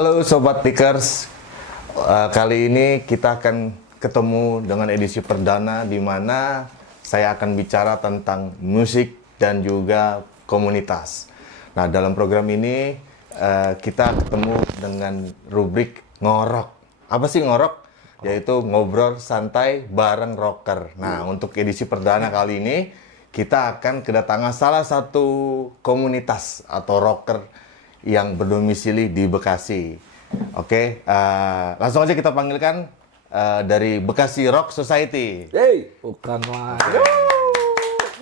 Halo Sobat Pickers, kali ini kita akan ketemu dengan edisi perdana di mana saya akan bicara tentang musik dan juga komunitas. Nah, dalam program ini kita ketemu dengan rubrik ngorok. Apa sih ngorok? Yaitu ngobrol santai bareng rocker. Nah, untuk edisi perdana kali ini kita akan kedatangan salah satu komunitas atau rocker yang berdomisili di Bekasi. Oke, langsung aja kita panggilkan dari Bekasi Rock Society. Hey, bukan main.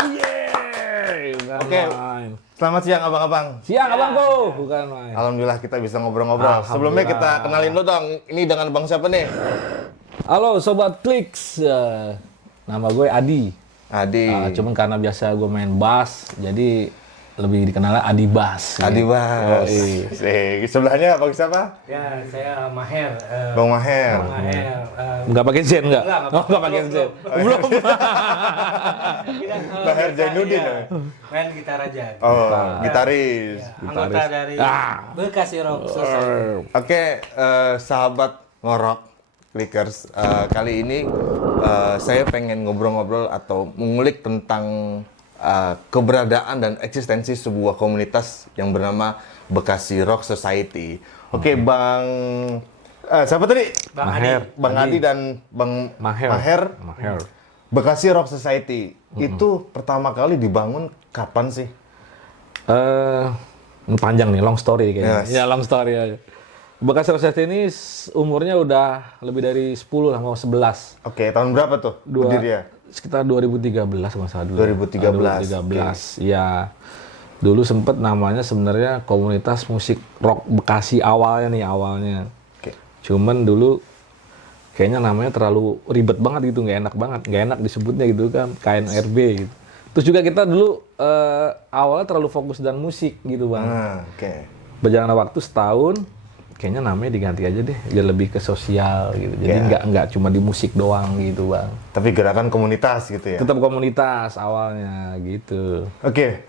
Yeay, Oke, main. selamat siang abang-abang. Siang abangku, bukan main. Alhamdulillah kita bisa ngobrol-ngobrol. Sebelumnya kita kenalin dulu dong, ini dengan bang siapa nih? Halo Sobat Kliks, nama gue Adi. Adi. Cuman karena biasa gue main bass, jadi lebih dikenal Adi Bass. Adi Bas. Sebelahnya bang siapa? Ya, saya Maher. Bang Maher. Nggak pakai Zen nggak? Nggak Pakai Zen. belum. Maher Jainuddin. Main gitar aja. Oh, gitaris. Ya, anggota dari Bekasi Rock Society. Oke, sahabat ngorok, Clickers, kali ini saya pengen ngobrol-ngobrol atau mengulik tentang keberadaan dan eksistensi sebuah komunitas yang bernama Bekasi Rock Society. Oke, Bang siapa tadi? Bang Maher. Adi. Bang Adi dan Bang Maher. Bekasi Rock Society itu pertama kali dibangun kapan sih? Ini panjang nih, long story kayaknya. Yes. Ya, long story aja. Bekasi Rock Society ini umurnya udah lebih dari 10 lah, mau 11. Oke, tahun berapa tuh berdiri ya? Sekitar 2013 kalau salah dulu. 2013. 2013. Ya. Dulu sempet namanya sebenarnya komunitas musik rock Bekasi awalnya. Oke. Cuman dulu kayaknya namanya terlalu ribet banget gitu, nggak enak banget, nggak enak disebutnya gitu kan, KNRB gitu. Terus juga kita dulu awalnya terlalu fokus dan musik gitu bang. Oke. Berjalan waktu setahun, kayaknya namanya diganti aja deh, biar lebih ke sosial gitu. Jadi nggak cuma di musik doang gitu bang. Tapi gerakan komunitas gitu ya? Tetap komunitas awalnya gitu. Oke,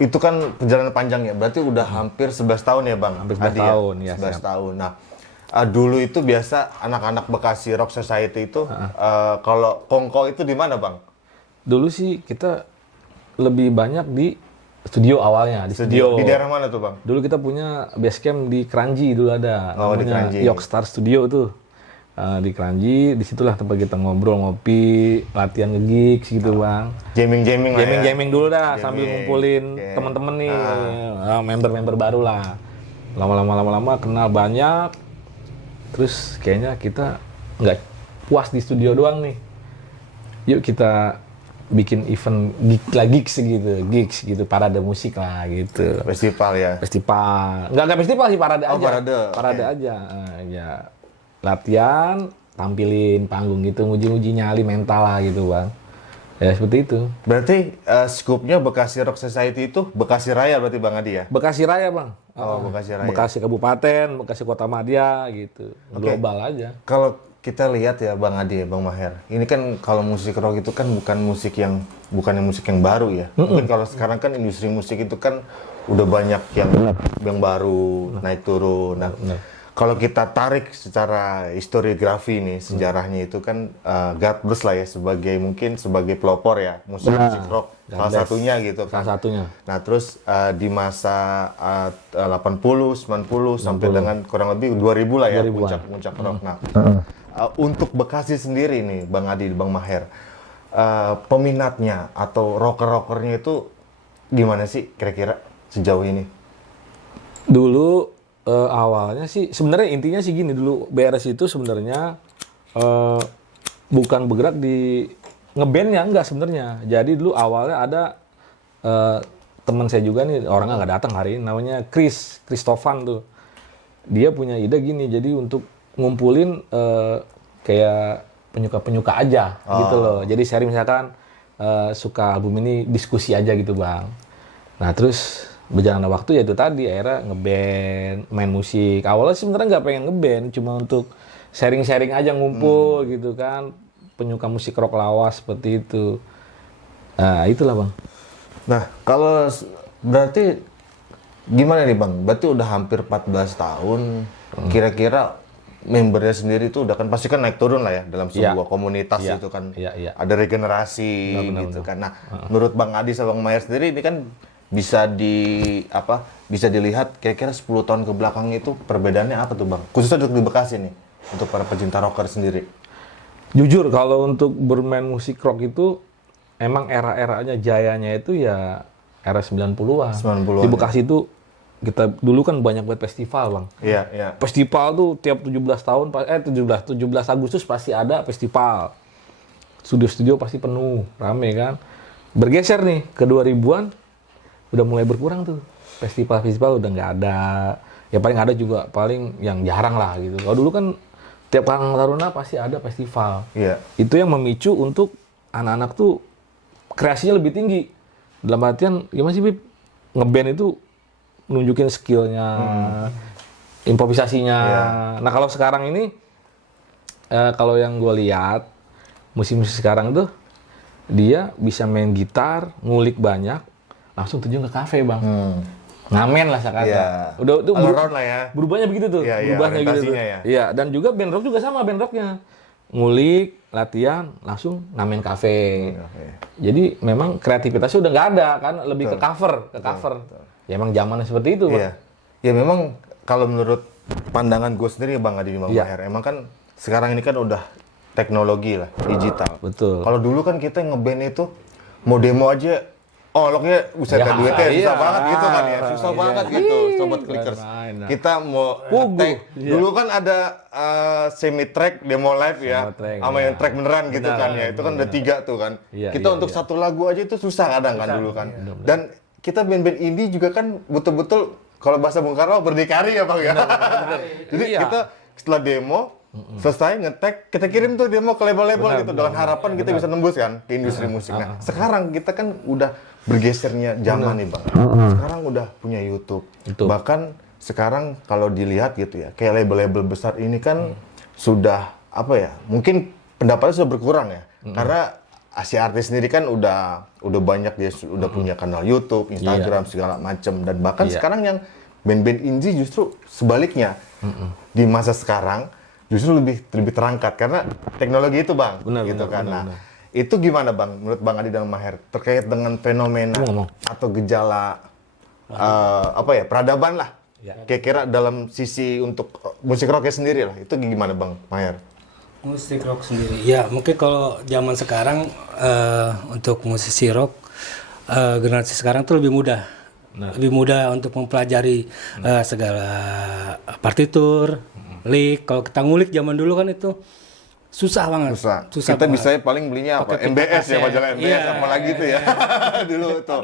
itu kan perjalanan panjang ya, berarti udah hampir 11 tahun ya Bang? Hampir 11 Adi, tahun, ya, 11 siap. tahun. Nah, dulu itu biasa anak-anak Bekasi Rock Society itu, kalau kongko itu di mana Bang? Dulu sih kita lebih banyak di studio awalnya, di studio. Di daerah mana tuh Bang? Dulu kita punya base camp di Kranji dulu ada. Oh, di namanya Kranji. Yogstar Studio tuh. Di Kranji, disitulah tempat kita ngobrol, ngopi, latihan nge-gigs gitu bang. Jamming-jamming lah ya? Jamming dulu dah, Jamming, sambil ngumpulin oke. teman-teman nih, member-member baru lah. Lama-lama kenal banyak, terus kayaknya kita nggak puas di studio doang nih. Yuk kita bikin event gigs gitu, parade musik lah gitu. Festival ya? Festival, nggak festival sih, parade Oh, aja. parade, oke. Aja, ya latihan, tampilin panggung gitu, nguji-nguji nyali mental lah gitu bang. Ya seperti itu. Berarti skupnya Bekasi Rock Society itu Bekasi Raya berarti Bang Adi ya? Bekasi Raya bang. Oh, Bekasi Raya. Bekasi Kabupaten, Bekasi Kota Madya gitu, global aja. Kalau kita lihat ya Bang Adi, Bang Maher, ini kan kalau musik rock itu kan bukan musik yang baru ya. Mungkin kalau sekarang kan industri musik itu kan udah banyak yang baru naik turun. Nah, kalau kita tarik secara historiografi nih sejarahnya itu kan God bless lah ya sebagai pelopor ya musik rock salah satunya gitu kan. Salah satunya. Nah terus di masa 80, 90 sampai dengan kurang lebih 2000 lah ya 2000-an. puncak rock. Nah untuk Bekasi sendiri nih Bang Adi, Bang Maher, peminatnya atau rocker-rockernya itu gimana sih kira-kira sejauh ini? Dulu awalnya sih sebenarnya intinya sih gini, dulu BRS itu sebenarnya bukan bergerak di ngebandnya, enggak sebenarnya. Jadi dulu awalnya ada teman saya juga nih, orangnya nggak datang hari ini, namanya Christofan tuh. Dia punya ide gini, jadi untuk ngumpulin kayak penyuka-penyuka aja gitu loh. Jadi sharing misalkan suka album ini, diskusi aja gitu bang. Nah terus berjalan waktu ya itu tadi akhirnya ngeband, main musik. Awalnya sebenarnya nggak pengen ngeband, cuma untuk sharing-sharing aja, ngumpul gitu kan, penyuka musik rock lawas seperti itu. Nah itulah bang. Nah kalau berarti gimana nih Bang? Berarti udah hampir 14 tahun. Kira-kira membernya sendiri itu udah kan pasti kan naik turun lah ya dalam sebuah komunitas itu kan. Ada regenerasi gitu kan. Nah, menurut Bang Adi sama Bang Mayer sendiri ini kan bisa bisa dilihat kira-kira 10 tahun ke belakang itu perbedaannya apa tuh Bang? Khususnya untuk di Bekasi nih, untuk para pecinta rocker sendiri. Jujur kalau untuk bermain musik rock itu emang era-eranya jayanya itu ya era 90-an. 90-an. Di Bekasi itu kita dulu kan banyak buat festival, Bang. Iya, iya. Festival tuh tiap 17 Agustus pasti ada festival. Studio-studio pasti penuh, rame kan. Bergeser nih ke 2000-an udah mulai berkurang tuh. Festival-festival udah nggak ada. Ya paling ada juga paling yang jarang lah gitu. Kalau dulu kan tiap Karang Taruna pasti ada festival. Iya. Itu yang memicu untuk anak-anak tuh kreasinya lebih tinggi. Dalam artian gimana sih Bib? Ngeband itu nunjukin skillnya, improvisasinya. Nah kalau sekarang ini, kalau yang gue lihat musik-musik sekarang tuh dia bisa main gitar, ngulik banyak, langsung terjun ke kafe Bang. Ngamen lah sekata. Udah itu All-around lah ya. berubahnya begitu tuh. Berubahnya gitu tuh. orientasinya ya. Iya, dan juga band rock juga sama band rocknya. Ngulik, latihan, langsung ngamen kafe. Jadi memang kreativitasnya udah nggak ada kan, lebih ke cover. Ya emang zamannya seperti itu, Pak. Iya. Ya memang kalau menurut pandangan gue sendiri Bang Adi Bang Maher, emang kan sekarang ini kan udah teknologi lah, digital. Betul. Kalau dulu kan kita ngeband itu mau demo aja, oloknya buset duitnya susah banget gitu kan ya, susah banget gitu, sobat clickers. Kita mau nge-tag, dulu kan ada semi track, demo live ya, sama yang track beneran gitu kan ya, itu kan ada 3 tuh kan. Kita untuk satu lagu aja itu susah kadang kan dulu kan. Dan kita band-band indie juga kan betul-betul kalau bahasa Bung Karno berdikari ya Bang ya. Jadi kita setelah demo selesai nge-tag, kita kirim tuh demo ke label-label gitu dengan harapan kita bisa nembus kan ke industri musik. Nah, sekarang kita kan udah bergesernya zaman nih Bang. Sekarang udah punya YouTube. Bahkan sekarang kalau dilihat gitu ya, kayak label-label besar ini kan sudah mungkin pendapatnya sudah berkurang ya. Karena Asia Artis sendiri kan udah banyak dia udah punya kanal YouTube, Instagram segala macam, dan bahkan sekarang yang band-band indie justru sebaliknya di masa sekarang justru lebih terangkat karena teknologi itu Bang, Nah, itu gimana Bang menurut Bang Adi dan Maher terkait dengan fenomena atau gejala peradaban lah, kira-kira dalam sisi untuk musik rocknya sendiri lah, itu gimana Bang Maher? Musik rock sendiri, ya mungkin kalau zaman sekarang untuk musisi rock generasi sekarang tuh lebih mudah, untuk mempelajari segala partitur, lick. Kalau kita ngulik zaman dulu kan itu susah banget. Susah kita bisa paling belinya apa? MBS ya, majalah MBS apa lagi tuh ya. Dulu tuh.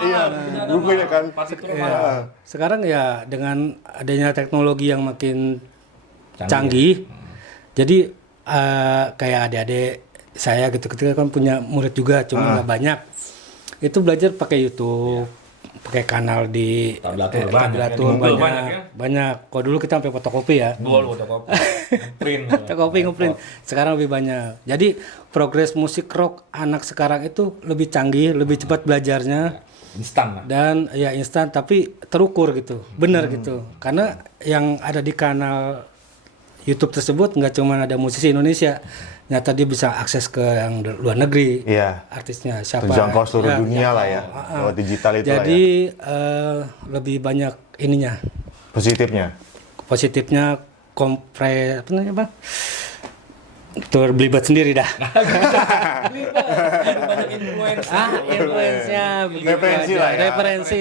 Iya, bukunya kan. Sekarang ya dengan adanya teknologi yang makin canggih. Jadi kayak adik-adik saya gitu ketika kan punya murid juga cuma nggak banyak, itu belajar pakai YouTube, pakai kanal di tablatur banyak. Kalau dulu kita sampai fotokopi ya. Ngeprint. Sekarang lebih banyak. Jadi progres musik rock anak sekarang itu lebih canggih, lebih cepat belajarnya. Instan. Dan ya instan tapi terukur gitu, benar gitu. Karena yang ada di kanal YouTube tersebut nggak cuma ada musisi Indonesia, nyata dia bisa akses ke yang luar negeri, artisnya siapa, terjangkau seluruh dunia lah ya, lewat digital itu. Jadi lebih banyak ininya, positifnya berbelibat sendiri dah. Influence-nya referensi lah ya. Referensi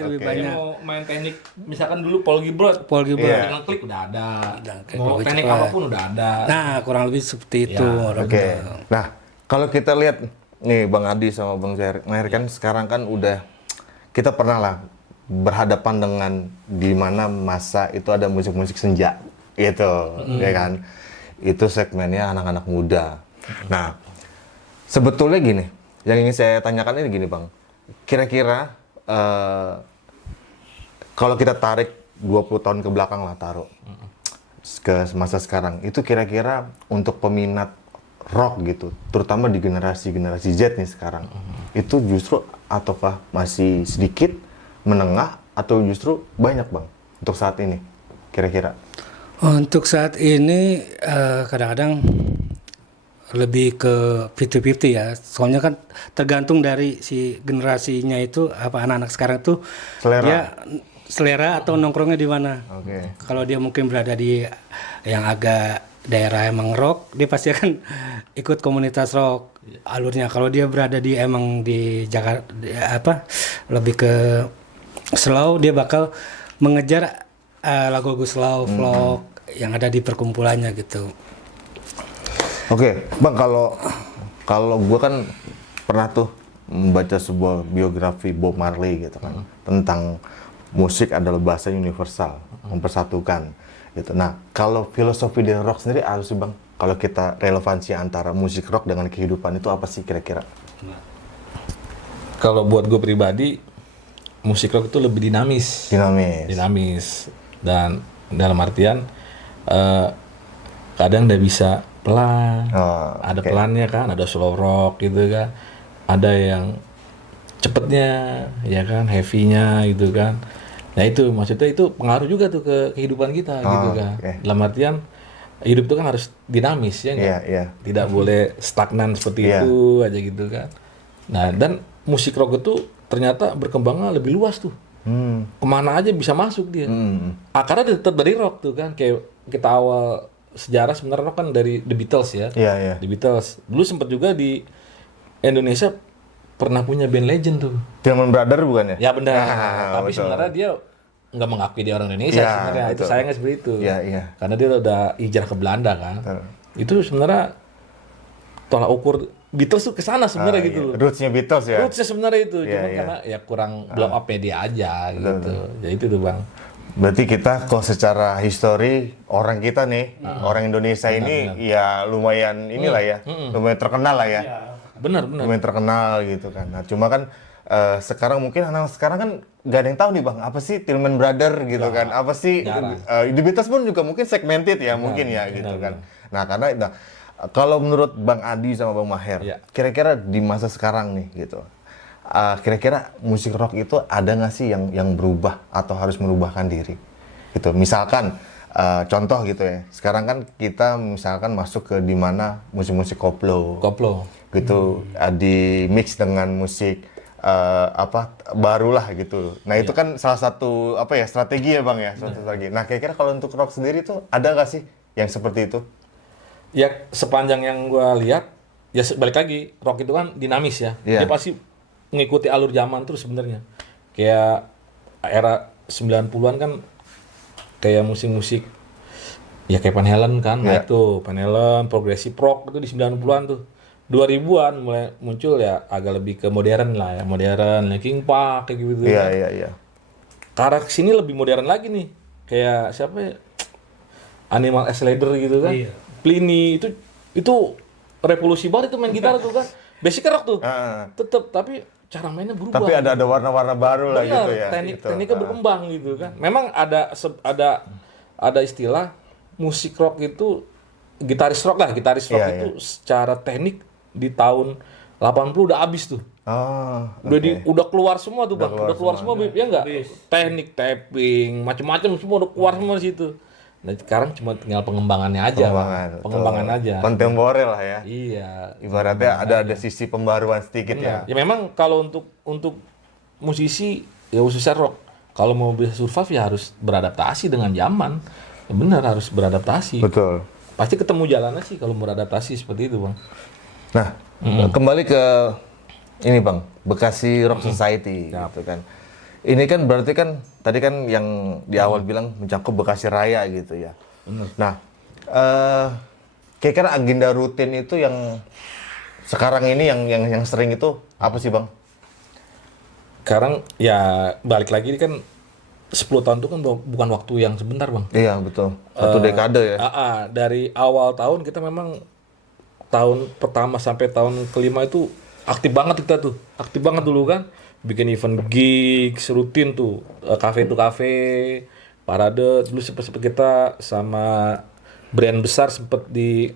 lebih banyak. Mau main teknik, misalkan dulu Paul Gilbert dengan klik udah ada. Mau teknik apapun udah ada. Nah, kurang lebih seperti itu. Oke. Nah, kalau kita lihat nih Bang Adi sama Bang Maher kan sekarang kan udah kita pernah lah berhadapan dengan di mana masa itu ada musik-musik senja gitu, ya kan? Itu segmennya anak-anak muda. Nah, sebetulnya gini, yang ingin saya tanyakan ini gini Bang, kira-kira kalau kita tarik 20 tahun ke belakang lah taruh ke masa sekarang, itu kira-kira untuk peminat rock gitu, terutama di generasi Z nih sekarang, itu justru ataukah masih sedikit menengah atau justru banyak Bang untuk saat ini kira-kira? Untuk saat ini kadang-kadang lebih ke 50-50 ya. Soalnya kan tergantung dari si generasinya itu, apa anak-anak sekarang tuh Selera. dia selera atau nongkrongnya di mana. Oke. Kalau dia mungkin berada di yang agak daerah emang rock, dia pasti akan ikut komunitas rock alurnya. Kalau dia berada di emang di Jakarta lebih ke slow, dia bakal mengejar lagu-lagu slow, vlog yang ada di perkumpulannya gitu. Oke, Bang, kalau gue kan pernah tuh membaca sebuah biografi Bob Marley gitu kan, tentang musik adalah bahasa universal, mempersatukan gitu. Nah, kalau filosofi dari rock sendiri apa sih Bang? Kalau kita relevansi antara musik rock dengan kehidupan itu apa sih kira-kira? Kalau buat gue pribadi, musik rock itu lebih dinamis. Dinamis. Dan dalam artian kadang udah bisa pelan, ada oke. pelannya kan, ada slow rock gitu kan, ada yang cepetnya, ya kan, heavy-nya gitu kan. Nah itu maksudnya itu pengaruh juga tuh ke kehidupan kita gitu kan. oke. Dalam artian hidup itu kan harus dinamis ya nggak? Iya. Tidak boleh stagnan seperti Iya. itu aja gitu kan. Nah dan musik rock itu ternyata berkembangnya lebih luas tuh. Kemana aja bisa masuk dia. Akarnya tetap dari rock tuh kan. Kayak kita awal sejarah sebenarnya rock kan dari The Beatles ya. Iya. The Beatles. Dulu sempat juga di Indonesia pernah punya band legend tuh. Tillman Brother bukan ya? Ya benar. Tapi betul. sebenarnya dia nggak mengakui dia orang Indonesia Ya, sebenarnya. Itu betul. sayangnya seperti itu. Iya. Karena dia udah hijrah ke Belanda kan. Betul. Itu sebenarnya tolak ukur Beatles tuh ke sana sebenarnya gitu. Iya. Roots-nya Beatles ya? Rootsnya sebenarnya itu, Iya, cuma iya. karena ya kurang blow up-nya dia aja gitu. Jadi itu tuh Bang. Berarti kita kok secara histori orang kita nih, orang Indonesia ini ya lumayan inilah ya, lumayan terkenal lah ya. Benar. Lumayan terkenal gitu kan. Nah, cuma kan sekarang mungkin anak sekarang kan gak ada yang tahu nih Bang, apa sih Tillman Brother gitu kan? Apa sih The Beatles pun juga mungkin segmented ya mungkin ya gitu kan. Nah, karena kalau menurut Bang Adi sama Bang Maher, Ya. kira-kira di masa sekarang nih gitu. Kira-kira musik rock itu ada nggak sih yang berubah atau harus merubahkan diri? Gitu. Misalkan contoh gitu ya. Sekarang kan kita misalkan masuk ke di mana musik-musik koplo gitu, di mix dengan musik barulah gitu. Nah itu kan salah satu strategi ya Bang ya, suatu strategi. Nah kira-kira kalau untuk rock sendiri tuh ada nggak sih yang seperti itu? Ya sepanjang yang gua lihat, ya balik lagi rock itu kan dinamis ya. Iya. Dia pasti mengikuti alur zaman terus sebenarnya. Kayak era 90-an kan kayak musik-musik ya kayak Van Halen kan, naik tuh Van Halen, progressive rock itu di 90-an tuh. 2000-an mulai muncul ya agak lebih ke modern lah ya, modern, Linkin Park kayak gitu. Iya. Ke arah sini lebih modern lagi nih. Kayak siapa ya? Animal as Leather gitu kan. Iya. Pliny itu revolusi banget itu main gitar tuh kan. Basic rock tuh. Tetep tapi cara mainnya berubah. Tapi ada warna-warna baru lah Benar, gitu ya. tekniknya berkembang gitu kan. Memang ada istilah musik rock itu gitaris rock itu secara teknik di tahun 80 udah habis tuh. Udah keluar semua tuh Bang. Udah keluar semua ya enggak? Teknik tapping, macam-macam semua udah keluar semua di situ. Nah, sekarang cuma tinggal pengembangannya aja. Pengembangan aja. Kontemporer lah ya. Iya. Ibaratnya ada sisi pembaruan sedikit ya. Ya memang kalau untuk musisi ya khususnya rock, kalau mau bisa survive ya harus beradaptasi dengan zaman. Ya benar harus beradaptasi. Betul. Pasti ketemu jalannya sih kalau beradaptasi seperti itu Bang. Nah, kembali ke ini Bang, Bekasi Rock Society gitu kan. Ini kan berarti kan tadi kan yang di awal bilang mencakup Bekasi Raya gitu ya. Bener. Nah, kira-kira agenda rutin itu yang sekarang ini yang sering itu apa sih Bang? Sekarang ya balik lagi ini kan 10 tahun itu kan bukan waktu yang sebentar Bang. Iya betul, satu dekade ya. Dari awal tahun kita memang tahun pertama sampai tahun kelima itu aktif banget kita tuh. Aktif banget dulu kan. Bikin event gigs rutin tuh. Cafe to cafe, parade. Dulu sempet kita sama brand besar sempet di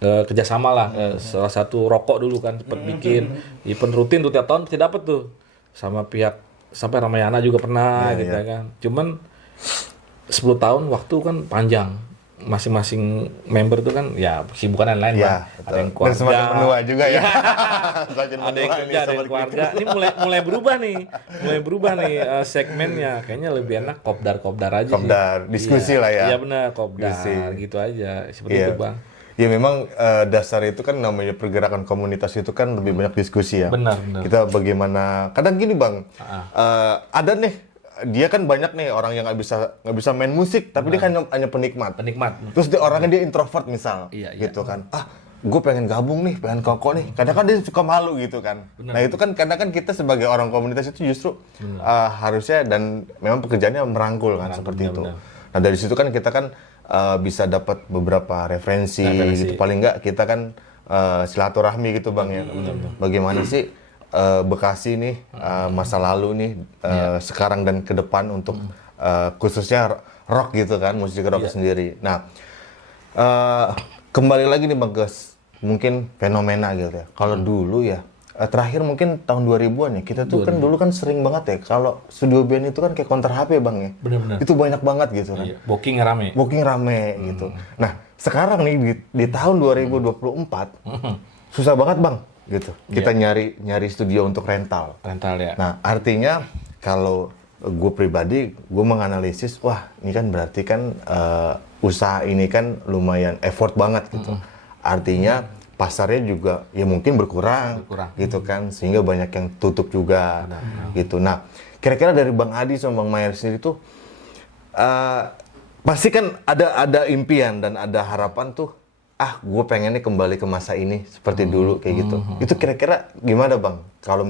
kerjasama lah. Salah satu rokok dulu kan sempet bikin event rutin tuh tiap tahun pasti dapet tuh. Sama pihak sampai Ramayana juga pernah Iya, gitu iya. kan. Cuman 10 tahun waktu kan panjang. Masing-masing member tuh kan ya kesibukan lain-lain Iya, Bang. betul. Ada yang Dan keluarga. semakin menua juga ya. Iya. Semakin Ada yang menua kerja, nih, ada yang sobat keluarga. Ini mulai berubah nih. Mulai berubah nih segmennya. Kayaknya lebih enak kopdar aja Kopdar, sih. diskusi Iya. lah ya. Iya benar, kopdar Diskusi. gitu aja. Seperti Iya. itu Bang. Ya memang dasar itu kan namanya pergerakan komunitas itu kan lebih banyak diskusi ya. Benar, benar. Kita bagaimana, kadang gini Bang, ada nih, dia kan banyak nih orang yang nggak bisa main musik, tapi dia kan hanya penikmat. Penikmat. Terus orangnya dia introvert misal, Iya, iya. gitu kan. Gue pengen gabung nih, pengen koko nih. Kadang kan dia suka malu gitu kan. Nah itu kan kadang kan kita sebagai orang komunitas itu justru harusnya dan memang pekerjaannya merangkul kan seperti itu. benar. Nah dari situ kan kita kan bisa dapat beberapa referensi gitu. Paling nggak kita kan silaturahmi gitu Bang ya. Bagaimana sih Bekasi nih masa lalu nih sekarang dan ke depan untuk khususnya rock gitu kan, musik rock sendiri. Nah kembali lagi nih Bang ke mungkin fenomena gitu ya. Kalau dulu ya terakhir mungkin tahun 2000-an ya, kita tuh kan dulu kan sering banget ya kalau studio band itu kan kayak counter HP Bang ya. Benar-benar. Itu banyak banget gitu kan. Iya. Booking rame. Booking rame gitu. Nah, sekarang nih di tahun 2024 susah banget Bang gitu. Kita nyari studio untuk rental. Rental ya. Nah, artinya kalau gue pribadi, gue menganalisis, wah ini kan berarti kan usaha ini kan lumayan effort banget gitu. Artinya pasarnya juga ya mungkin berkurang. Gitu kan, sehingga banyak yang tutup juga gitu. Nah, kira-kira dari Bang Adi sama Bang Mayer sendiri tuh pasti kan ada impian dan ada harapan tuh, gue pengennya kembali ke masa ini seperti dulu kayak gitu. Itu kira-kira gimana Bang? Kalau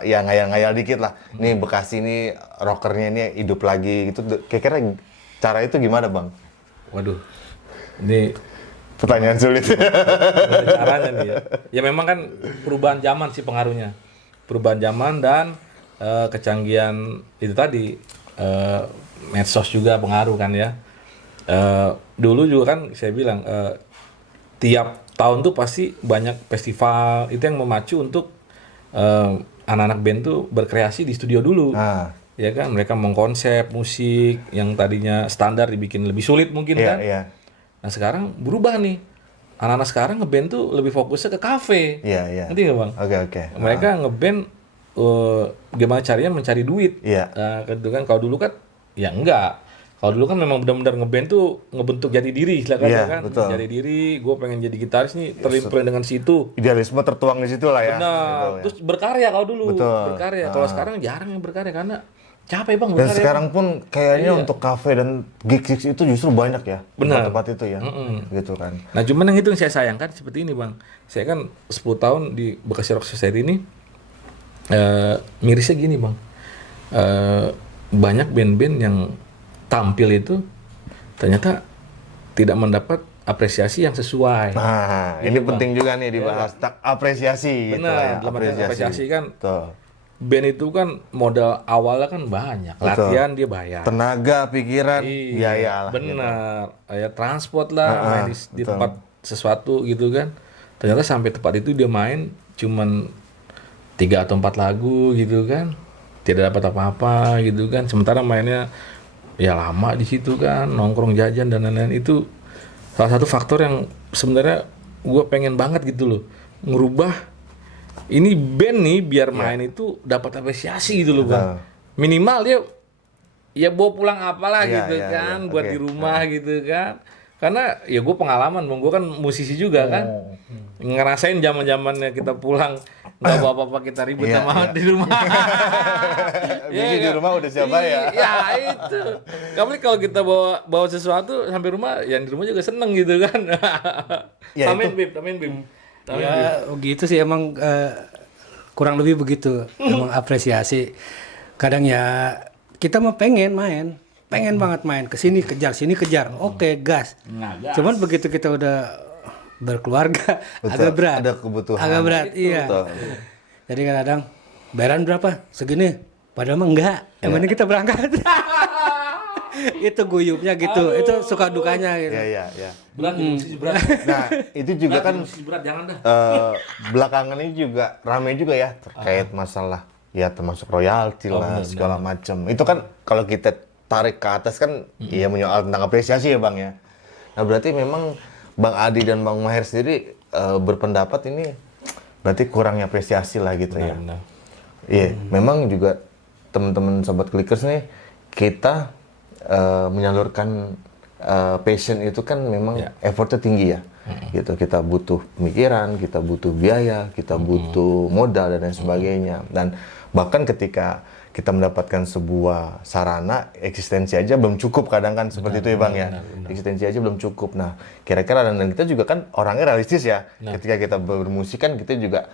ya ngayal-ngayal dikit lah, nih Bekasi ini rockernya ini hidup lagi gitu. Kira-kira cara itu gimana Bang? Waduh, ini Pertanyaan sulit. ada caranya nih ya. Ya memang kan perubahan zaman sih pengaruhnya. Perubahan zaman dan kecanggihan itu tadi medsos juga pengaruh kan ya. Dulu juga kan saya bilang tiap tahun tuh pasti banyak festival, itu yang memacu untuk anak-anak band tuh berkreasi di studio dulu. Ya kan, mereka mengkonsep musik yang tadinya standar dibikin lebih sulit mungkin kan. Iya. Nah sekarang berubah nih, anak-anak sekarang ngeband tuh lebih fokusnya ke kafe. Iya. Ngerti nggak Bang? Oke. Mereka ngeband gimana caranya mencari duit. Iya. Gitu kan, kalau dulu kan ya enggak. Kalau dulu kan memang benar-benar ngeband tuh ngebentuk jati diri, silakan Iya, kan. betul. Jati diri, gue pengen jadi gitaris nih, terlimpah dengan situ. Idealisme tertuang di situ lah ya. Benar. Gitu, ya. Terus berkarya kalau dulu. Betul. Berkarya. Kalau sekarang jarang yang berkarya karena capek Bang Dan berkarya. sekarang pun kayaknya Iya. untuk kafe dan gigs itu justru banyak ya. Benar. Tempat itu ya. Gitu kan. Nah cuman yang itu yang saya sayangkan seperti ini Bang. Saya kan 10 tahun di Bekasi Rock Society ini mirisnya gini Bang. Banyak band-band yang tampil itu ternyata tidak mendapat apresiasi yang sesuai. Nah, ini penting juga nih dibahas. Apresiasi gitu lah ya. Benar, dalam artian apresiasi kan Betul. band itu kan modal awalnya kan banyak. Latihan dia bayar. Tenaga, pikiran, biaya lah. Benar. Ya transport lah, main di tempat sesuatu gitu kan. Ternyata sampai tempat itu dia main cuman 3 atau 4 lagu gitu kan. Tidak dapat apa-apa gitu kan. Sementara mainnya ya lama di situ kan, nongkrong jajan dan lain-lain. Itu salah satu faktor yang sebenarnya gue pengen banget gitu loh. Ngerubah ini band nih biar main itu dapat apresiasi gitu loh Bang. Minimal dia ya bawa pulang apalah gitu kan buat di rumah gitu kan. Karena ya gue pengalaman Bang, gue kan musisi juga kan. Ngerasain zaman-zamannya kita pulang nggak bawa apa-apa, kita ribut sama di rumah. Jadi di rumah udah siapa ya? Ya itu. Kamu kalau kita bawa sesuatu sampai rumah, yang di rumah juga seneng gitu kan. Tamin Bib. Ya gitu sih emang kurang lebih begitu. Emang apresiasi. Kadang ya kita mah pengen banget main, kesini kejar, sini kejar. Oke, gas. Cuman begitu kita udah berkeluarga agak berat. Ada kebutuhan. Agak berat, iya. Betul. Jadi kadang bayaran berapa? Segini. Padahal mah enggak. Yang penting kita berangkat. Itu guyupnya gitu. Itu suka dukanya gitu. Iya. Berat. Nah, itu juga kan Berat jangan dah. belakangan ini juga ramai juga ya terkait masalah ya termasuk royalti lah, segala macam. Itu kan kalau kita tarik ke atas kan ya menyoal tentang apresiasi ya Bang ya. Nah berarti memang Bang Adi dan Bang Maher sendiri berpendapat ini berarti kurangnya apresiasi lah gitu ya. Iya, memang juga teman-teman sobat Clickers nih kita menyalurkan passion itu kan memang effortnya tinggi ya. Gitu, kita butuh pemikiran, kita butuh biaya, kita butuh modal dan lain sebagainya. Dan bahkan ketika kita mendapatkan sebuah sarana, eksistensi aja belum cukup kadang kan seperti itu ya Bang ya. Eksistensi aja belum cukup. Nah, kira-kira dan kita juga kan orangnya realistis ya. Ketika kita bermusik kan kita juga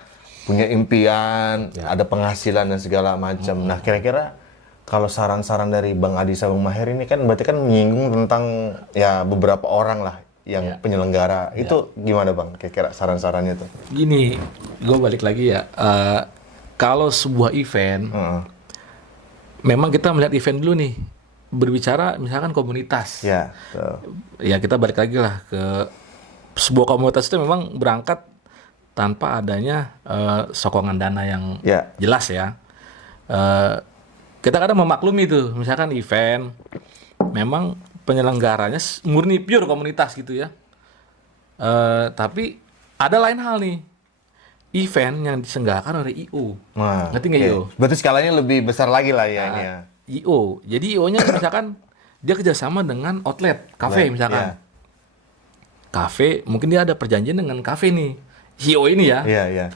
punya impian, ada penghasilan dan segala macam. Nah, kira-kira kalau saran-saran dari Bang Adi sama Bang Maher ini kan berarti kan menyinggung tentang ya beberapa orang lah yang penyelenggara. Itu gimana Bang kira-kira saran-sarannya tuh? Gini, gue balik lagi ya. Kalau sebuah event, memang kita melihat event dulu nih. Berbicara misalkan komunitas. Ya. Ya kita balik lagi lah ke sebuah komunitas itu memang berangkat tanpa adanya sokongan dana yang jelas ya. Kita kadang memaklumi tuh, misalkan event, memang penyelenggaranya murni pure komunitas gitu ya. Tapi ada lain hal nih, event yang diselenggarakan oleh IO. Ngerti nggak IO? Berarti skalanya lebih besar lagi lah ya ini ya. IO, jadi IO-nya misalkan dia kerjasama dengan outlet, kafe misalkan. Kafe, mungkin dia ada perjanjian dengan kafe nih, IO ini ya. Iya.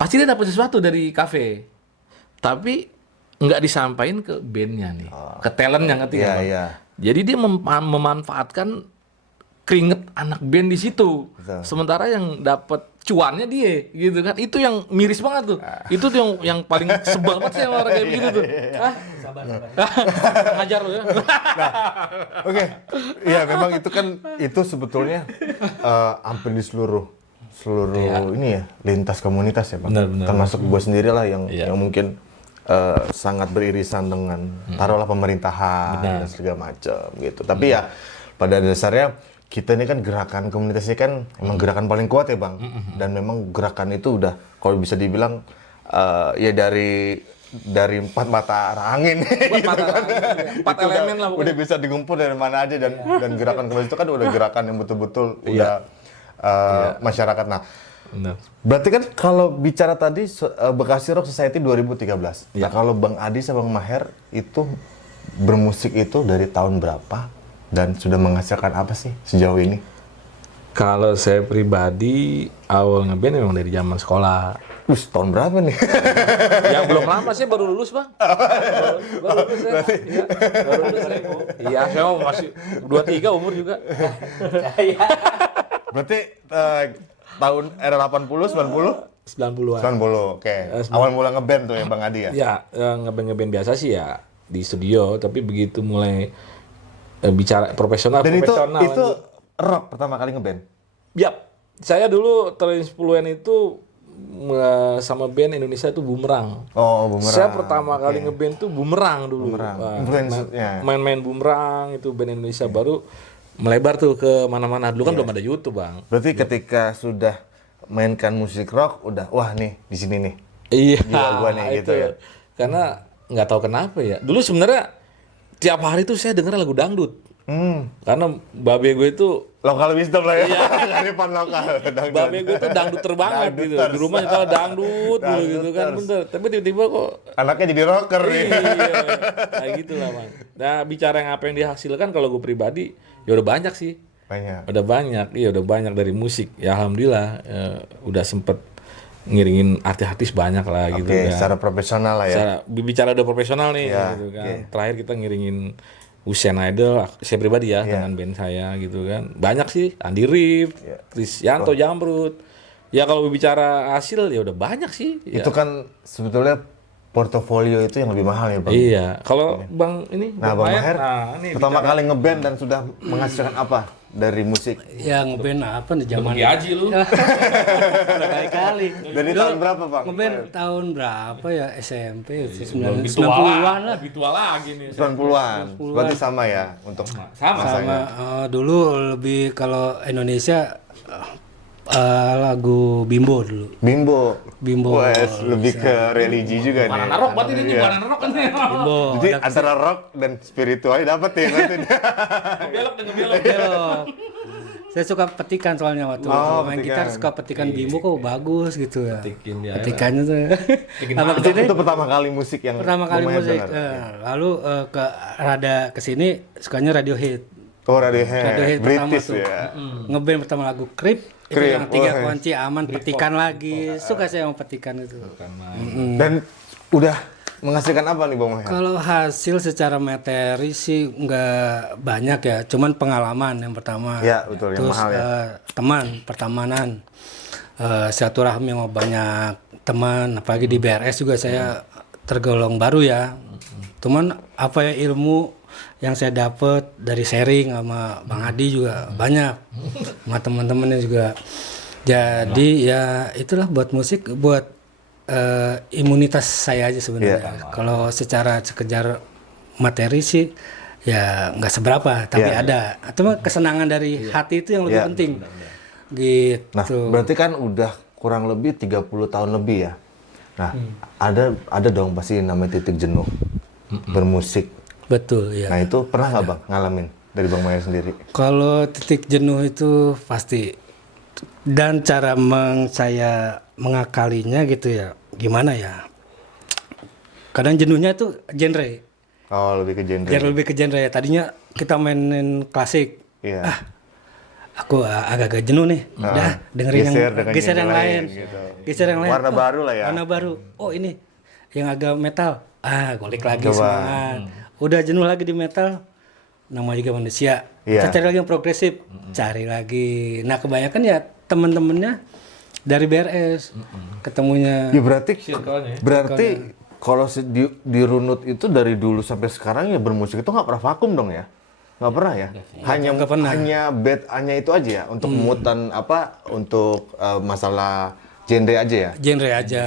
Pasti dia dapat sesuatu dari kafe, tapi nggak disampaikan ke bandnya nih, ke talentnya ngerti nggak? Iya. Jadi dia memanfaatkan keringet anak band di situ. Betul. Sementara yang dapat cuannya dia, gitu kan? Itu yang miris banget tuh. Itu tuh yang paling sebel banget sih sama orang kayak begitu tuh. Sabar. Ngajar lo ya. Oke. Iya, memang itu kan itu sebetulnya hampir di seluruh ini ya, lintas komunitas ya, Bang. Benar. Termasuk gue sendiri lah yang mungkin sangat beririsan dengan taruhlah pemerintahan dan segala macam gitu. Tapi ya pada dasarnya kita ini kan gerakan komunitas ini kan emang gerakan paling kuat ya Bang. Dan memang gerakan itu udah kalau bisa dibilang ya dari 4 mata angin gitu kan. 4 elemen lah udah bisa digumpul dari mana aja dan gerakan komunitas itu kan udah gerakan yang betul-betul udah masyarakat. Nah, berarti kan kalau bicara tadi Bekasi Rock Society 2013. Nah, kalau Bang Adi sama Bang Maher itu bermusik itu dari tahun berapa dan sudah menghasilkan apa sih sejauh ini? Kalau saya pribadi awal ngeband memang dari zaman sekolah. Tahun berapa nih? Yang belum lama sih baru lulus Bang. Baru lulus ya. Baru lulus ya. Iya, saya masih 23 umur juga. Berarti tahun era 80, 90? 90-an. 90, oke. Awal mula ngeband tuh ya Bang Adi ya? Ya, ngeband biasa sih ya di studio, tapi begitu mulai bicara profesional. Dan itu rock pertama kali ngeband? Yap. Saya dulu terinspluen itu sama band Indonesia itu Bumerang. Oh, Bumerang. Saya pertama kali ngeband tuh Bumerang dulu. Main-main Bumerang itu band Indonesia baru melebar tuh ke mana-mana. Dulu kan belum ada YouTube, Bang. Berarti ketika sudah mainkan musik rock, udah wah nih di sini nih. Iya. Jiwa gua nih gitu ya. Karena nggak tahu kenapa ya. Dulu sebenarnya tiap hari tuh saya denger lagu dangdut. Karena babe gue itu lokal wisdom lah ya. Iya. Kearifan lokal. Babe gue itu dangduter banget gitu. Di rumah nyetel dangdut dulu gitu kan. Bener. Tapi tiba-tiba kok anaknya jadi rocker nih. Iya. Kayak gitu lah, Bang. Nah, bicara yang apa yang dihasilkan kalau gue pribadi ya udah banyak sih. Udah banyak dari musik. Ya alhamdulillah udah sempet ngiringin artis-artis banyak lah gitu kan. Secara profesional lah ya. Bicara udah profesional nih gitu kan. Terakhir kita ngiringin Usain Idol, saya pribadi ya dengan band saya gitu kan. Banyak sih, Andi Rif, Krisyanto, Jambrut. Ya kalau bicara hasil ya udah banyak sih. Itu kan sebetulnya portofolio itu yang lebih mahal ya Bang. Iya, kalau Bang ini Bang Maher, pertama kali ngeband dan sudah menghasilkan apa dari musik? Ya ngeband apa nih zaman Haji lu. Berkali-kali. Dari tahun berapa Bang? Ngeband tahun berapa ya SMP 90-an lah. Lebih tua lagi nih. 90-an. Berarti sama ya untuk sama. Dulu lebih kalau Indonesia lagu Bimbo dulu. Bimbo. Bimbo. Wah, lebih ke religi juga nih. Banana rock berarti ini banana rock kan. Bimbo. Jadi antara rock dan spiritualnya dapat ya nanti. Ngebelok dan ngebelok. Belok. Saya suka petikan soalnya waktu main petikan. gitar suka petikan Bimbo kok bagus gitu ya. Petikin dia. Petikannya tuh. Sama Itu, kesini itu pertama kali musik yang pertama kali lumayan musik. dengar. Lalu ke rada kesini sukanya Radiohead. Oh, Radiohead. Radiohead pertama British tuh. ya. Ngeband pertama lagu Creep. Itu Creep, yang 3 wah. kunci aman petikan lagi. Suka saya yang petikan itu. Dan udah menghasilkan apa nih Bang Maher? Kalau hasil secara materi sih nggak banyak ya, cuman pengalaman yang pertama. Ya, betul, yang Terus mahal ya. teman, pertemanan, silaturahmi sama banyak teman, apalagi di BRS juga saya tergolong baru ya. Cuman apa ya ilmu yang saya dapat dari sharing sama Bang Adi juga banyak, sama teman-temannya juga. Jadi ya itulah buat musik, buat imunitas saya aja sebenarnya. Kalau secara sekejar materi sih ya nggak seberapa, tapi ada. Atau kesenangan dari hati itu yang lebih penting. Gitu. Nah, berarti kan udah kurang lebih 30 tahun lebih ya. Nah, ada dong pasti namanya titik jenuh bermusik. Betul ya. Nah, itu pernah nggak Bang ngalamin dari Bang Maher sendiri? Kalau titik jenuh itu pasti, dan cara saya mengakalinya gitu ya, gimana ya? Kadang jenuhnya itu genre. Oh, lebih ke genre. Lebih ke genre ya. Tadinya kita mainin klasik. Iya. Aku agak-agak jenuh nih. Udah dengerin geser yang lain. gitu. Geser yang lain. Warna baru lah ya. Warna baru. Oh, ini yang agak metal. Golik lagi semangat. Udah jenuh lagi di metal. Nama juga manusia. Iya. Kita cari lagi yang progresif. Cari lagi. Nah, kebanyakan ya teman-temannya dari BRS. Ketemunya. Ya berarti Circle-nya. berarti kalau di runut itu dari dulu sampai sekarang ya bermusik itu nggak pernah vakum dong ya? Nggak pernah ya? Hanya hanya itu aja ya untuk mutan apa untuk masalah genre aja ya? Genre aja.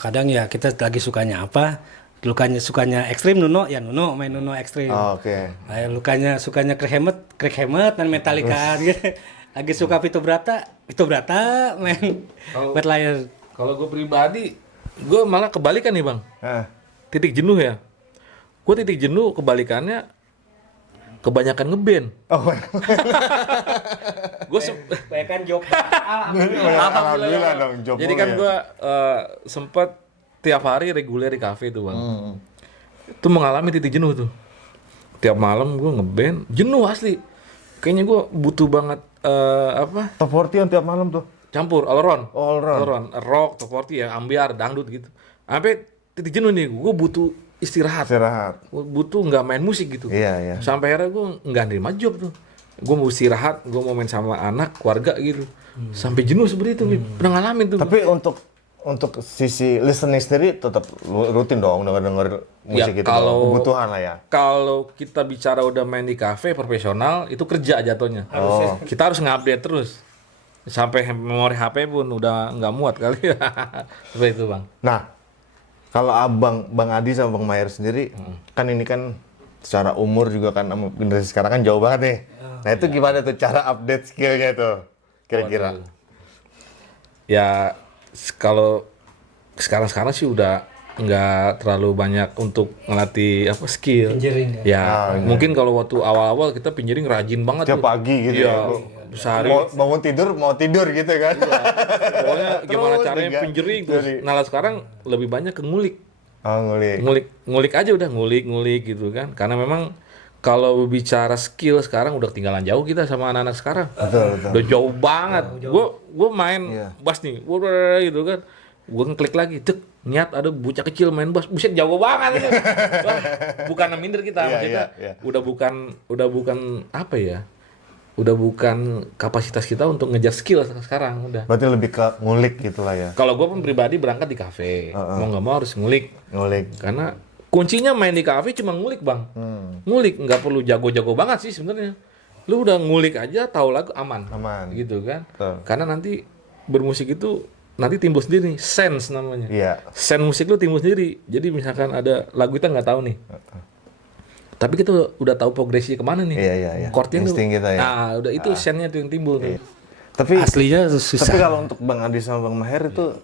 Kadang ya kita lagi sukanya apa? Sukanya ekstrim Nuno, ya Nuno main Nuno ekstrim. Oh, oke. Sukanya Crack Hemet dan Metallica gitu. Lagi suka Vito Brata main Bad Liar. Kalau gue pribadi, gue malah kebalikan nih Bang. Titik jenuh ya. Gue titik jenuh kebalikannya kebanyakan ngeband. Oh, Gue Kebanyakan job. alhamdulillah dong job. Jadi kan gue sempat tiap hari reguler di kafe tuh Bang. Itu mengalami titik jenuh tuh. Tiap malam gue ngeband, jenuh asli. Kayaknya gue butuh banget Top 40 tiap malam tuh. campur all round. All round. Rock, top 40 ya, ambiar, dangdut gitu. Sampai titik jenuh nih, gue butuh istirahat. Gua butuh nggak main musik gitu. Iya. Sampai akhirnya gue nggak nerima job tuh. Gue mau istirahat, gue mau main sama anak, keluarga gitu. Sampai jenuh seperti itu, pernah ngalamin tuh. Tapi untuk sisi listening sendiri tetap rutin dong denger musik itu dong. Kebutuhan lah ya. Kalau kita bicara udah main di kafe profesional, itu kerja jatuhnya. Kita harus ngupdate terus. Sampai memori HP pun udah nggak muat kali. Seperti itu Bang. Nah, kalau Bang Adi sama Bang Maher sendiri, kan ini kan secara umur juga kan sama generasi sekarang kan jauh banget nih. Nah itu gimana tuh cara update skillnya tuh kira-kira? Ya kalau sekarang sih udah nggak terlalu banyak untuk ngelatih skill. Pinjering Ya mungkin kalau waktu awal-awal kita pinjering rajin banget Tiap tuh. pagi gitu ya. Sehari. Mau tidur gitu kan. Pokoknya gimana Terus caranya pinjering terus. Nah sekarang lebih banyak ke ngulik. Ngulik aja udah ngulik gitu kan. Karena memang kalau bicara skill sekarang udah ketinggalan jauh kita sama anak-anak sekarang. Betul. Udah jauh banget. Gue main bass nih, gitu kan. Gue ngeklik lagi, niat ada bocah kecil main bass, buset jago banget. Wah, bukan minder kita, maksudnya. Udah bukan apa ya? Udah bukan kapasitas kita untuk ngejar skill sekarang udah. Berarti lebih ke ngulik gitu lah ya. Kalau gue pun pribadi berangkat di kafe, mau nggak mau harus ngulik. Karena kuncinya main di kafe cuma ngulik Bang. Ngulik, nggak perlu jago-jago banget sih sebenarnya. Lu udah ngulik aja, tahu lagu aman. Gitu kan. Karena nanti bermusik itu nanti timbul sendiri, sense namanya. Sense musik lu timbul sendiri. Jadi misalkan ada lagu kita nggak tahu nih. Tapi kita udah tahu progresi kemana nih. Iya. Chordnya Insting kita ya. Nah, udah itu sense-nya tuh yang timbul tuh. Tapi aslinya susah. Tapi kalau untuk Bang Adi sama Bang Maher itu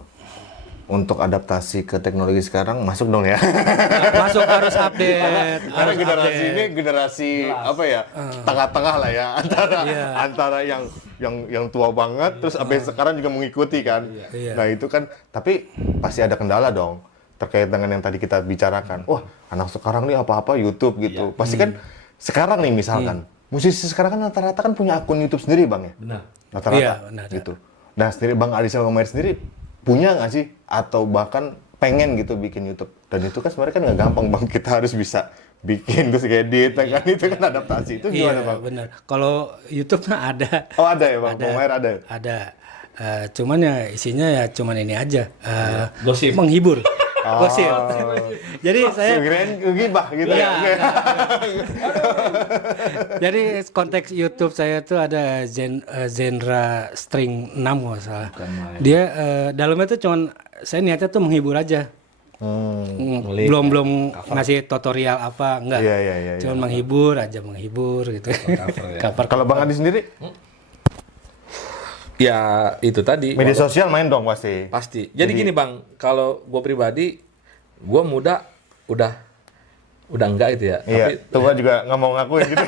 untuk adaptasi ke teknologi sekarang masuk dong ya. Masuk harus update. Karena harus generasi update. ini generasi apa ya? Tengah-tengah lah ya antara yang tua banget terus sampai sekarang juga mengikuti kan. Iya. Nah, itu kan tapi pasti ada kendala dong terkait dengan yang tadi kita bicarakan. Wah, anak sekarang nih apa-apa YouTube gitu. Pasti kan sekarang nih misalkan musisi sekarang kan rata-rata kan punya akun YouTube sendiri, Bang ya. Benar. Rata-rata Iya, benar. gitu. Nah, sendiri Bang Adi sama Bang Maher sendiri punya nggak sih atau bahkan pengen gitu bikin YouTube? Dan itu kan sebenarnya kan nggak gampang, Bang. Kita harus bisa bikin terus edit kan itu kan adaptasi. Itu gimana, Bang? Benar. Kalau YouTube mah ada. Oh, ada ya, Bang. Bang Maher ada. Ada. Cuman ya isinya ya cuman ini aja. Gosip. Menghibur. Gosip. Jadi saya Kirain gibah gitu Iya, ya. jadi konteks YouTube saya tuh ada genre string 6 kalau nggak salah. Dia dalamnya tuh cuman saya niatnya tuh menghibur aja. Belum ngasih tutorial apa enggak. Iya. Cuman menghibur gitu. Cover. Kalau Bang Adi sendiri Ya itu tadi. media sosial main dong pasti. Pasti. Jadi gini Bang, kalau gue pribadi, gue muda udah enggak gitu ya. Iya, Tapi tua juga nggak mau ngakuin gitu.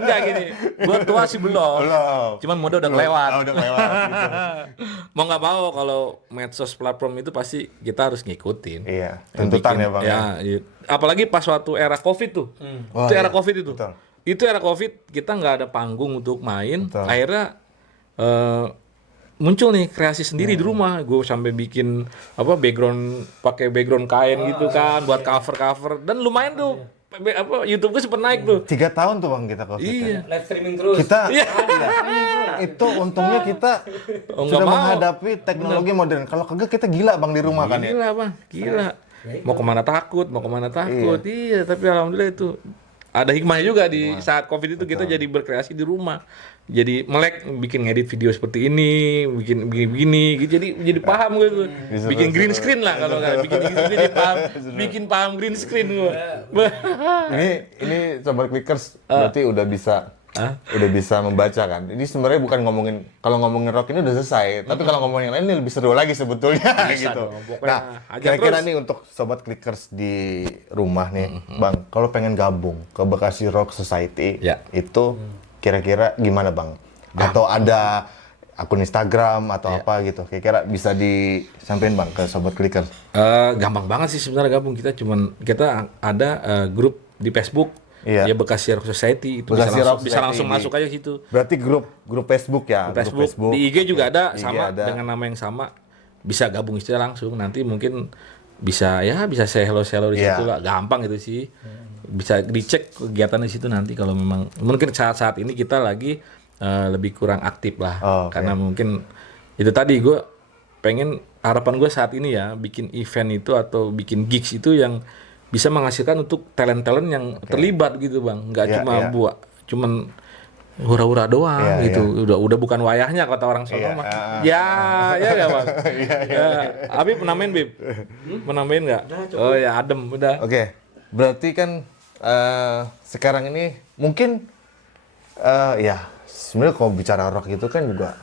enggak gini, gue tua sih belum. Belum. Cuman muda udah kelewat. Udah kelewat gitu. Mau nggak mau kalau medsos platform itu pasti kita harus ngikutin. Iya, tuntutan ya, Bang. Ya, iya. Apalagi pas waktu era Covid tuh. Oh, Itu era iya. Covid itu. Betul. Itu era Covid kita nggak ada panggung untuk main. Betul. Akhirnya muncul nih kreasi sendiri di rumah. Gue sampai bikin pakai background kain gitu kan buat cover dan lumayan tuh. YouTube gue sempat naik tuh. 3 tahun tuh, Bang, kita COVID. Iya. Live streaming terus. Kita Iya. itu untungnya kita Oh, nggak sudah mau. menghadapi teknologi modern. Kalau kagak kita gila, Bang, di rumah kan ya. Gila Bang, gila. Mau kemana takut. Iya, tapi alhamdulillah itu ada hikmahnya juga di saat Covid itu kita jadi berkreasi di rumah. Jadi melek bikin ngedit video seperti ini, bikin begini gitu. Jadi paham gue tuh. Bikin green screen lah kalau nggak bikin green screen jadi paham. Bikin paham green screen gue. Ini sobat clickers berarti udah bisa membaca kan. Ini sebenarnya bukan kalau ngomongin rock ini udah selesai, tapi kalau ngomongin yang lain ini lebih seru lagi sebetulnya gitu. dong, pokoknya Nah, aja kira-kira terus. nih untuk sobat clickers di rumah nih, Bang, kalau pengen gabung ke Bekasi Rock Society, Ya. itu kira-kira gimana, Bang? Atau ada akun Instagram atau apa gitu? Kira-kira bisa disampaikan, Bang, ke sobat clickers. Gampang banget sih sebenarnya gabung. Kita ada grup di Facebook. Iya. Ya Bekasi Rock Society itu Bekasi Rock bisa langsung Society masuk aja situ. Berarti grup Facebook ya, Di Facebook, di IG juga ada IG sama ada. dengan nama yang sama. Bisa gabung istilah langsung. Nanti mungkin bisa say hello di Iya. situ lah. Gampang itu sih. Bisa dicek kegiatan di situ nanti kalau memang mungkin saat ini kita lagi lebih kurang aktif lah. Oh, oke. Karena mungkin itu tadi gue pengen harapan gue saat ini ya bikin event itu atau bikin gigs itu yang bisa menghasilkan untuk talent-talent yang terlibat gitu Bang. Nggak Iya, cuma iya. cuman hura-hura doang Iya, gitu. Udah bukan wayahnya kata orang sono Iya, mah. Ya enggak Bang. Ya, Habib pernah main Bib? Pernah main enggak? Oh ya adem udah. Oke, berarti kan sekarang ini mungkin ya sebenarnya kalau bicara rock itu kan juga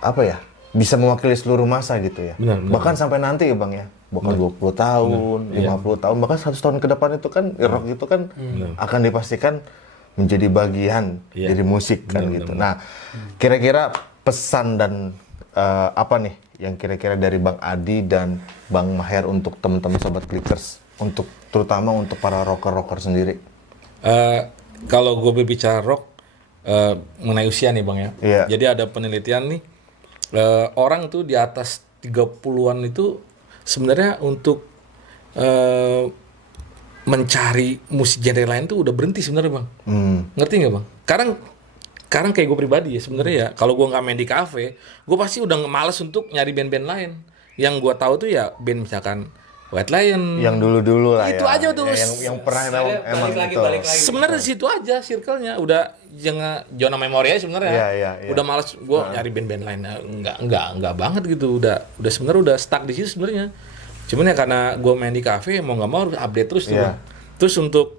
apa ya bisa mewakili seluruh masa gitu ya. Benar. Bahkan sampai nanti ya Bang ya, bahkan 20 tahun, 50 tahun, bahkan 100 tahun ke depan itu kan rock itu kan akan dipastikan menjadi bagian dari musik kan gitu. Nah, kira-kira pesan dan apa nih yang kira-kira dari Bang Adi dan Bang Maher untuk teman-teman sobat clickers, untuk terutama untuk para rocker-rocker sendiri? Kalau gue berbicara rock mengenai usia nih Bang ya. Iya. Jadi ada penelitian nih orang tuh di atas 30-an itu sebenarnya untuk mencari musik genre lain tuh udah berhenti sebenarnya Bang. Ngerti nggak Bang? Sekarang kayak gue pribadi ya sebenarnya ya kalau gue nggak main di kafe, gue pasti udah males untuk nyari band-band lain. Yang gue tahu tuh ya band misalkan White Lion. Yang dulu-dulu lah Itu ya. aja tuh. Yang pernah emang itu. Sebenarnya di situ aja circle-nya udah jangan zona memori aja sebenarnya. Iya. Udah malas gue nyari band-band lain. Enggak banget gitu. Udah sebenarnya udah stuck di situ sebenarnya. Cuman ya karena gue main di kafe mau nggak mau harus update terus tuh. Iya. Terus untuk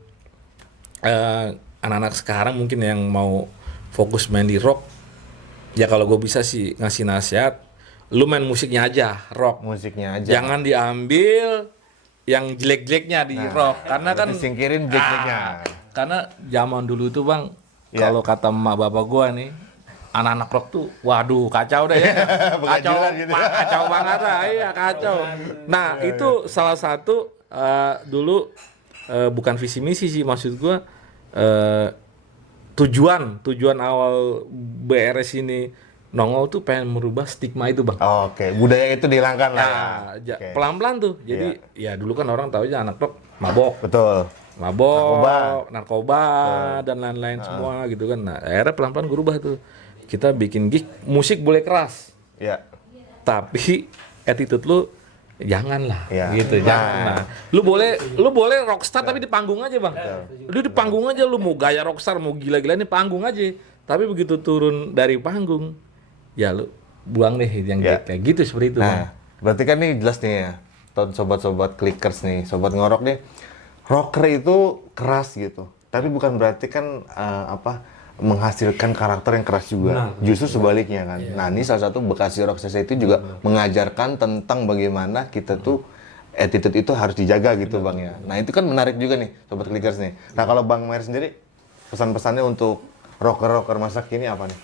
anak-anak sekarang mungkin yang mau fokus main di rock. Ya kalau gue bisa sih ngasih nasihat, lu main musiknya aja, rock. Musiknya aja. Jangan diambil yang jelek-jeleknya di rock, karena kan disingkirin jelek-jeleknya. karena zaman dulu tuh bang, Ya. kalau kata emak bapak gua nih, anak-anak rock tuh, waduh kacau deh ya, kacau, Begajulan gitu. kacau banget lah, iya kacau. Nah itu salah satu dulu bukan visi misi sih, maksud gua tujuan awal BRS ini nongol tuh pengen merubah stigma itu bang. Oke, budaya itu dihilangkan lah ya. Oke. Pelan-pelan tuh. Jadi ya dulu kan orang tahu aja anak rock mabok, Betul. narkoba dan lain-lain semua gitu kan. Nah, akhirnya pelan-pelan gue rubah tuh. Kita bikin gig, musik boleh keras, Ya. tapi attitude lu janganlah Ya. gitu, jangan. Nah, lu boleh rockstar tapi di panggung aja, Bang. Lu di panggung aja, lu mau gaya rockstar, mau gila-gila di panggung aja. Tapi begitu turun dari panggung, ya lu buang deh yang Ya. kayak gitu seperti itu, Bang. Nah, berarti kan nih jelas nih ya, sobat-sobat clickers nih, sobat ngorok nih, rocker itu keras gitu. Tapi bukan berarti kan menghasilkan karakter yang keras juga. Justru sebaliknya kan. Nah, ini salah satu Bekasi Rock Society juga mengajarkan tentang bagaimana kita tuh attitude itu harus dijaga gitu, Bang ya. Nah, itu kan menarik juga nih, sobat clickers nih. Nah, kalau Bang Maher sendiri pesan-pesannya untuk rocker-rocker masa kini apa nih?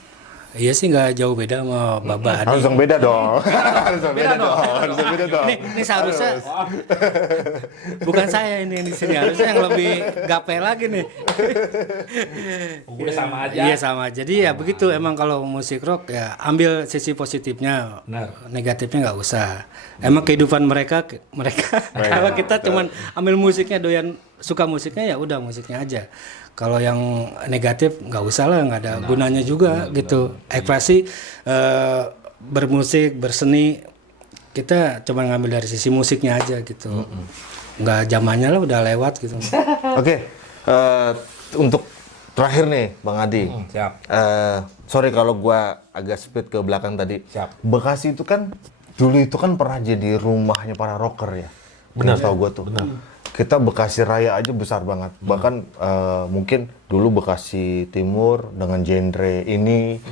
Iya sih nggak jauh beda sama Baba Adi. Harus yang beda dong. Harus yang beda dong. Harus yang beda dong. Ini seharusnya bukan saya ini yang di sini, harusnya yang lebih gape lagi nih. Udah sama aja. Iya sama. Jadi ya begitu, emang kalau musik rock ya ambil sisi positifnya, negatifnya nggak usah. Emang kehidupan mereka kalau kita cuman ambil musiknya, doyan suka musiknya ya udah musiknya aja. Kalau yang negatif nggak usah lah, nggak ada gunanya juga gitu. Ekspresi bermusik, berseni, kita cuma ngambil dari sisi musiknya aja gitu. Nggak zamannya lah, udah lewat gitu. Oke, untuk terakhir nih, Bang Adi. Siap. Sorry kalau gua agak speed ke belakang tadi. Siap. Bekasi itu kan dulu itu kan pernah jadi rumahnya para rocker ya. Benar, tahu gua tuh. Kita Bekasi Raya aja besar banget. Bahkan mungkin dulu Bekasi Timur dengan genre ini,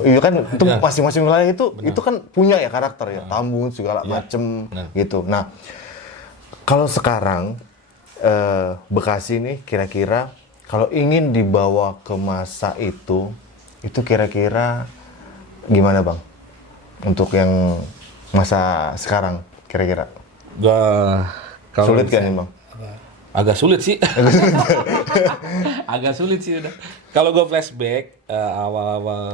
iya kan itu masing-masing wilayah itu kan punya ya karakter ya, Tambun segala macem gitu. Nah, kalau sekarang Bekasi nih kira-kira kalau ingin dibawa ke masa itu kira-kira gimana, Bang? Untuk yang masa sekarang kira-kira sulit kan nih, Bang? Agak sulit sih. Agak sulit sih udah. Kalau gue flashback awal-awal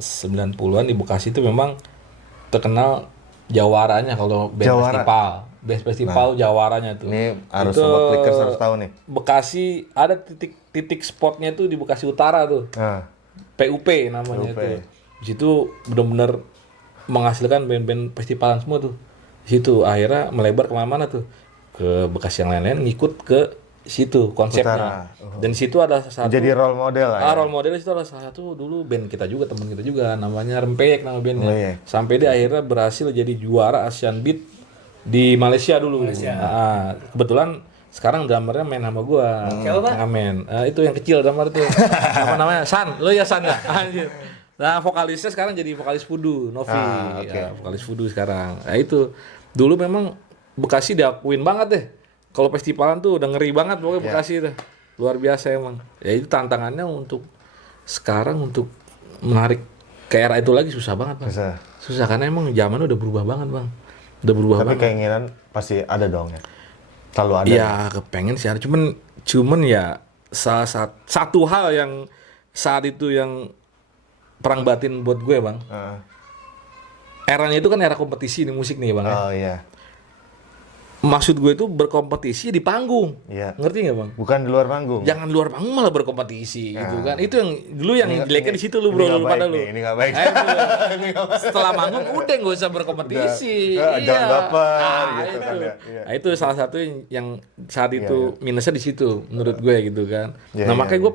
90-an di Bekasi itu memang terkenal jawaranya kalau band Jawara. festival. Band festival jawaranya tuh. Ini harus Itu sobat clickers harus tahu nih. Bekasi ada titik spotnya tuh di Bekasi Utara tuh. Nah, PUP namanya PUP. tuh. Di situ benar-benar menghasilkan band-band festivalan semua tuh. Di situ akhirnya melebar kemana-mana tuh. Ke Bekasi yang lain-lain ngikut ke situ konsepnya. Utara. Dan di situ ada satu jadi role model lah ya. role model itu ada salah satu dulu band kita juga, teman kita juga, namanya Rempeyek nama bandnya. Rempeyek. Sampai dia akhirnya berhasil jadi juara Asian Beat di Malaysia dulu. Nah, kebetulan sekarang drummernya main sama gua. Ngamen. Itu yang kecil drummer tuh. Apa namanya? San. Lo ya San ya? Anjir. Nah, vokalisnya sekarang jadi vokalis Fudu, Novi. Ya, vokalis Fudu sekarang. Nah, itu dulu memang Bekasi diakuin banget deh. Kalau festivalan tuh udah ngeri banget pokoknya Bekasi itu. Luar biasa emang. Ya itu tantangannya untuk sekarang untuk menarik ke era itu lagi susah banget, Bang. Susah karena emang zaman udah berubah banget, Bang. Udah berubah Tapi banget. keinginan pasti ada dong ya. Selalu ada. Iya, kepengen sih ada. Cuman ya satu hal yang saat itu yang perang batin buat gue, Bang. Eranya itu kan era kompetisi nih musik nih, Bang. Oh iya. Maksud gue itu berkompetisi di panggung. Iya. Ngerti nggak, Bang? Bukan di luar panggung. Jangan di luar panggung malah berkompetisi gitu kan. Itu yang dulu yang jeleknya di situ lu, Bro, Ini nggak lu pada baik lu. nih, ini nggak baik. Setelah manggung udah nggak usah berkompetisi. Jangan baper gitu itu. kan ya. Iya. Nah, itu salah satu yang saat itu minusnya di situ menurut gue gitu kan. Iya, Nah, makanya gue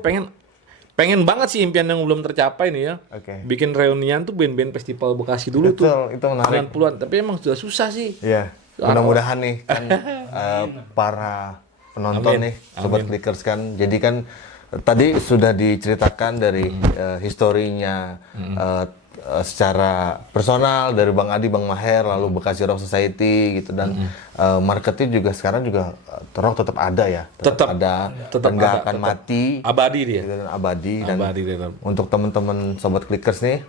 pengen banget sih impian yang belum tercapai nih ya. Oke. Bikin reunian tuh band-band festival Bekasi dulu tuh. Itu menarik. 90-an, tapi emang sudah susah sih. Iya. Mudah-mudahan nih kan para penonton Amin. nih sobat clickers kan. Jadi kan tadi sudah diceritakan dari historinya secara personal dari Bang Adi, Bang Maher, lalu Bekasi Rock Society gitu, dan marketnya juga sekarang juga rock tetap ada ya, Tetap ada, tetap nggak ada, akan tetap. mati, Abadi dia. gitu, dan abadi. Dan Abadi tetap. untuk teman-teman sobat Clickers nih,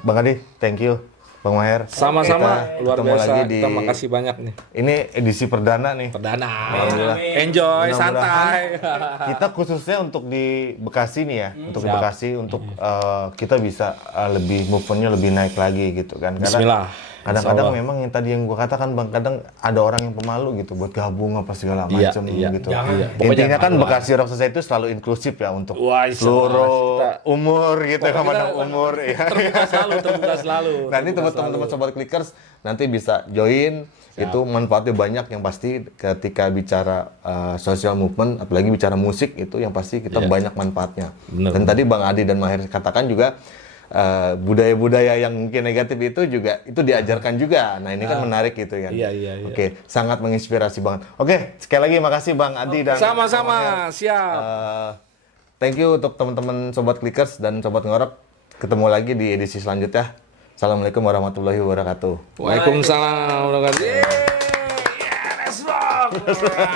Bang Adi, thank you, Bang Maher. Sama-sama, Kita luar ketemu biasa. lagi di Kita makasih banyak nih. ini edisi perdana nih. Perdana. Alhamdulillah. Enjoy, Mudah-mudahan santai. Kita khususnya untuk di Bekasi nih ya, untuk di Siap. Bekasi, untuk kita bisa lebih move on-nya lebih naik lagi gitu kan. Karena Bismillah. kadang-kadang Insyaallah. memang yang tadi yang gua katakan Bang, kadang ada orang yang pemalu gitu buat gabung apa segala Iya, macam iya. gitu. Iya. Pokoknya Intinya kan malu lah. Bekasi Rock Society itu selalu inklusif ya untuk Wah, insya Allah. seluruh Kita- umur gitu, Pokoknya nggak pandang kita umur ya. terbuka selalu. Nanti teman-teman sobat Clickers nanti bisa join. Itu manfaatnya banyak, yang pasti ketika bicara social movement, apalagi bicara musik, itu yang pasti kita Iya. banyak manfaatnya. Bener. Dan tadi Bang Adi dan Maher katakan juga budaya-budaya yang mungkin negatif itu juga itu diajarkan juga. Nah, ini kan menarik gitu kan. Iya, iya, iya. Oke, sangat menginspirasi banget. Oke, sekali lagi makasih Bang Adi dan Bang Maher. Sama-sama, siap. Thank you untuk teman-teman sobat Clickers dan sobat Ngorok. Ketemu lagi di edisi selanjutnya. Assalamualaikum warahmatullahi wabarakatuh. Waalaikumsalam warahmatullahi wabarakatuh. Yeay, let's rock.